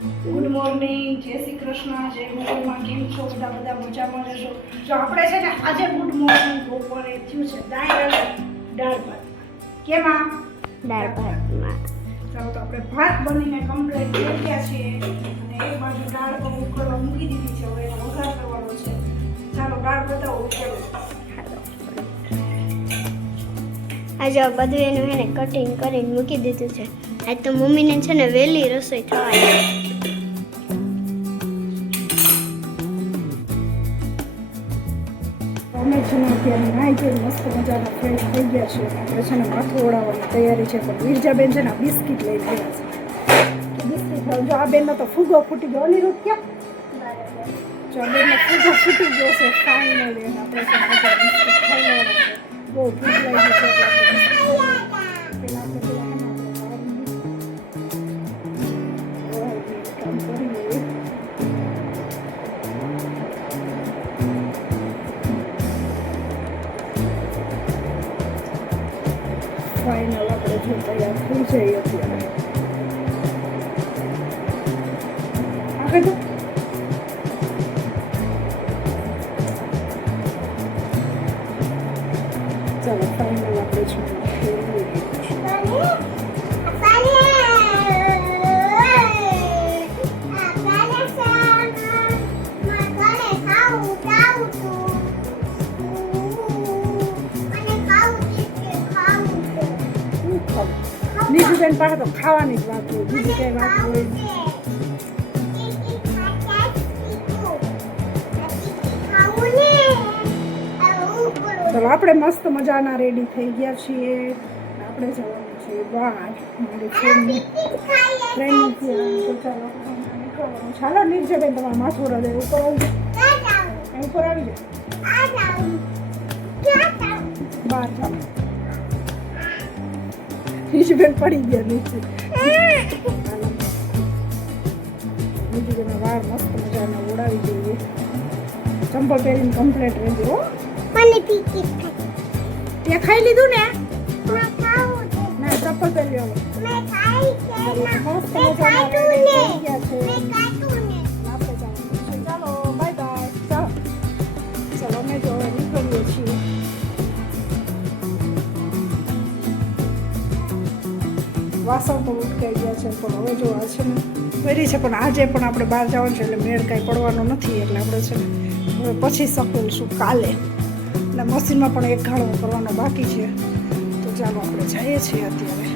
Good morning, જય શ્રી કૃષ્ણ, જય ગુરુમાં. કેમ છો બધા મજામાં જશો? જો આપણે છે ને આજે ગુડ મોર્નિંગ બપોરે થયું છે દાળ ભાત. કેમાં? દાળ ભાતમાં. ચાલો તો આપણે ભાત બનીને કમ્પ્લીટ થઈ ગયા છે અને એક બાજુ દાળ પણ ઉકળવા મૂકી દીધી છે. હવે એનો વઘાર કરવાનો છે. ચાલો દાળ બતાવો ઉકળો. આજે બધું એનું એને કટિંગ કરીને મૂકી દીધું છે. આજ તો મમ્મીને છે ને વહેલી રસોઈ થવાની. અમે છે ને અત્યારે નાઈ ધોઈ મસ્ત મજાના ફ્રેશ થઈ ગયા છે. આપણે છે ને માથું ઓળાવવાની તૈયારી છે પણ વીરજાબેન છે ને બિસ્કિટ લઈ ગયા છે. બિસ્કિટ જો આ બેનનો તો ફૂગો ફૂટી ગયો. અનિરુદ્ધ ક્યાં? જો આ બેનનો ફૂગો ફૂટી ગયો છે ફાઇનલી. આપણે છે ને બિસ્કિટ ખાઈ લેવાના છે. બહુ ભૂખ લાગી છે એટલે પેલા આપણે કામ કરીએ. ફાઇનલ આપણે જો તૈયાર થઈ જઈએ અત્યારે. આગળ તો ચાલો ફાઇનલ આપણે જો નીચુબેન પાસે તો ખાવાની જ વાત હોય, બીજી કઈ વાત હોય નહીં. ચલો આપણે મસ્ત મજાના રેડી થઈ ગયા છીએ. આપણે જવાનું છે બહાર મારી ફ્રેન્ડની ત્યાં. તો ચાલો નીકળવાનું. ચાલો નીરજબેન તમારા માથું રડે ઉપર આવી જાય. ઉપર આવી જાય. બહાર ચાલો. નીરજબેન પડી ગયા નીચે. નીરજબેનના વાળ મસ્ત મજાના ઉડાવી દઈએ. ચંપલ પહેરીને કમ્પ્લેટ રહેજો હો. તે ખાઈ લીધું ને? ના ચપ્પલ પહેરી લો. મસ્ત મજાના રેડી થઈ ગયા છે. આપણે જવાનું છે. ચાલો બાય બાય. ચાલો અમે જો હવે નીકળીએ છીએ. વાસણ પણ ઉટકાઈ ગયા છે પણ હવે જો આ છે ને કરી છે પણ આજે પણ આપણે બહાર જવાનું છે એટલે મેળ કાંઈ પડવાનો નથી. એટલે આપણે છે ને હવે પછી સકલશું કાલે. એટલે મશીનમાં પણ એક ગાળો કરવાનો બાકી છે. તો ચાલો આપણે જઈએ છીએ અત્યારે.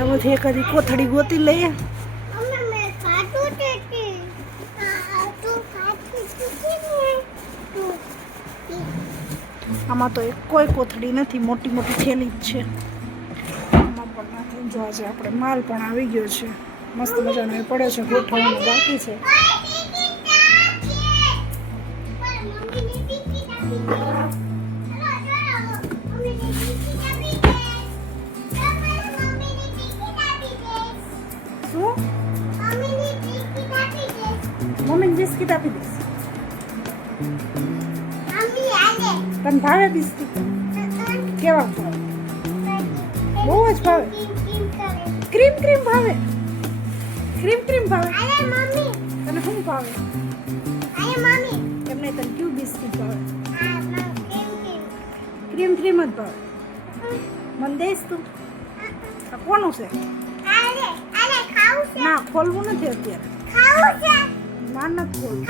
એમાંથી એક હજી કોથળી ગોતી લઈએ. આમાં તો એક કોઈ કોથળી નથી, મોટી મોટી થેલી જ છે. આમાં પણ નથી. જો આજે આપણે માલ પણ આવી ગયો છે. મસ્ત મજાનો એ પડે છે, ગોઠવવાનો બાકી છે. શું? મમ્મીને બિસ્કિટ આપી દઈશ. તને ભાવે બિસ્કિટ? કેવા ભાવે? બહુ જ ભાવે. ક્રીમ ક્રીમ ભાવે? ક્રીમ ભાવે? તને શું ભાવે? એમને તને ક્યુ બિસ્કિટ ભાવે? ક્રીમ જ ભાવે. મને દઈશ તું? આ કોનું છે? ના ખોલવું નથી અત્યારે. ના નથી ખોલવું.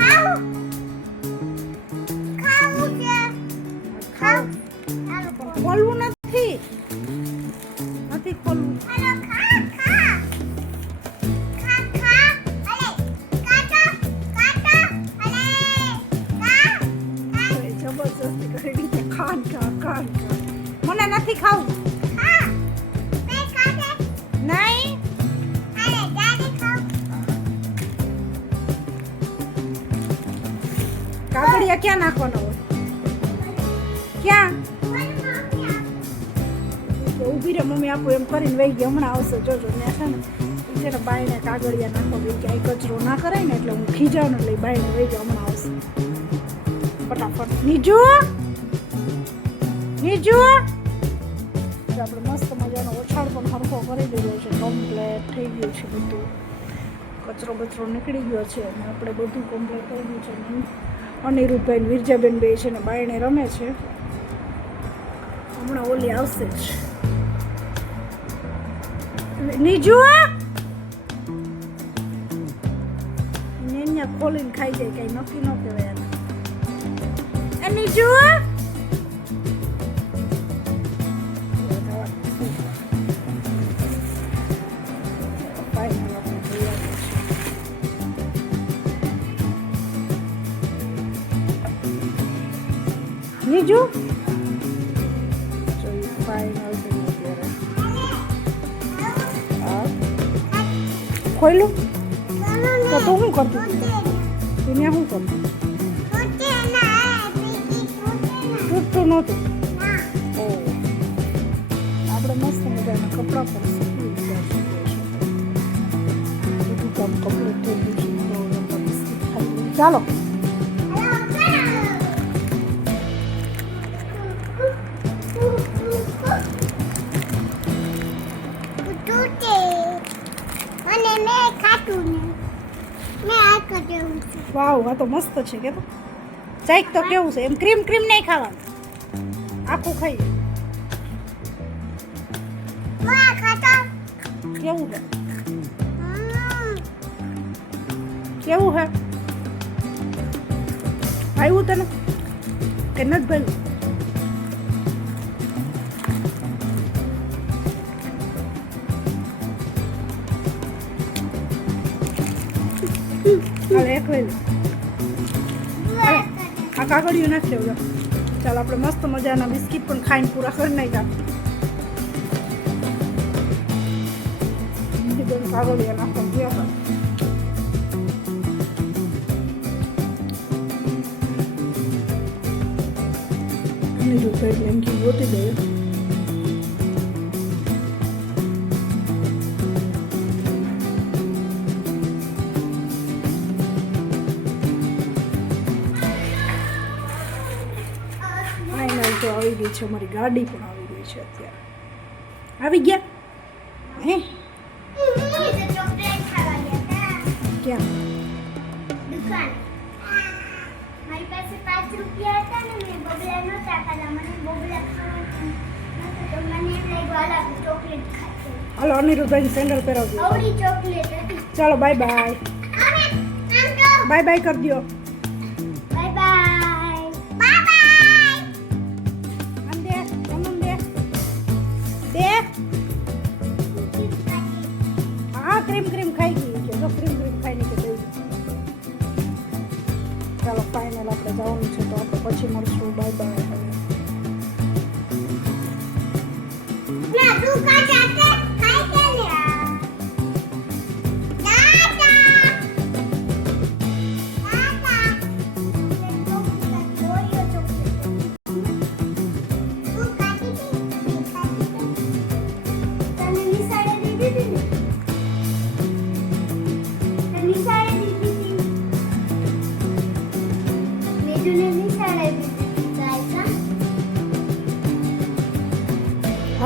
ખોલવું નથી ખોલવું. જબરજસ્તી કરી રીતે ખાન ખા. મને નથી ખાવું. નહીં કાગળિયા ક્યાં નાખવાનો હોય? ક્યાં? ઊભી રે મમ્મી આપું એમ કરીને વહી ગઈ. હમણાં આવશે જોજો. ને છે ને જેને બાઈને કાગળિયા નાખો કે ક્યાંય કચરો ના કરાય ને એટલે હું ખીજાવ ને એટલે બાઈને વહી ગઈ. હમણાં આવશે ફટાફટ. નીજુ આપણે મસ્ત મજાનો ઓછાળ પણ સરખો કરી દીધો છે, કમ્પ્લેટ થઈ ગયું છે બધું, કચરો બચરો નીકળી ગયો છે અને આપણે બધું કમ્પ્લેટ થઈ ગયું છે. અનિરુદ્ધભાઈ ને વિરજાબેન બે છે ને બાયણે રમે છે, હમણાં ઓલી આવશે જ. નીજુ નેન્યા ખોલીને ખાઈ જાય, કઈ નક્કી ન કહેવાય એને. નીજુ નીજુ ફાઇનલ ખોયલું તો તું શું કરતું એને શું કરતું? તૂટતું નહોતું. ઓ આપણે મસ્ત મજાના કપડાં પણ શીખવી લીધા છે. બધું કામ કમ્પ્લીટ થઈ ગયું છે. ચાલો વાવ, આ તો મસ્ત છે કે તો ચાઈક તો કેવું છે એમ. ક્રીમ ક્રીમ નહીં ખાવાનું, આખું ખાઈ. કેવું છે કેવું છે ભાઈવું તને કે નથી ભાઈ? એક લઈ લે. આ કાગળિયું નાખી દેવું. ચાલો આપણે મસ્ત મજાના બિસ્કિટ પણ ખાઈને પૂરા કરી નાખ્યા. કાગળિયા નાખવા ગયા હતા. એમકી ગોતી ગયું. તો આવી ગઈ છે અમારી ગાડી પણ આવી ગઈ છે. અત્યારે આવી ગયા હે ક્યાં? દુકાન. મારી પાસે 5 રૂપિયા હતા ને, મેં બબલા નહોતા ખાધા, મને બબલા ખાવા તો મને એમ લાગ્યું હાલ આપણે ચોકલેટ ખાઈએ. હાલો અનિરુદ્ધભાઈ સેન્ડલ પહેરાવજો. આવડી ચોકલેટ હતી. ચાલો બાય બાય. બાય બાય કરી દો. Bye bye. ક્રીમ ક્રીમ ખાઈ ગઈ છે તો ક્રીમ ક્રીમ ખાઈને કે દઈ. ચાલો ફાઇનલ આપણે જવાનું છે તો આપણે પછી મળશું. Bye bye.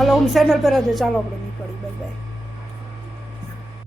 હાલો હું સેન્ડલ પહેરા દે. ચાલો આપણે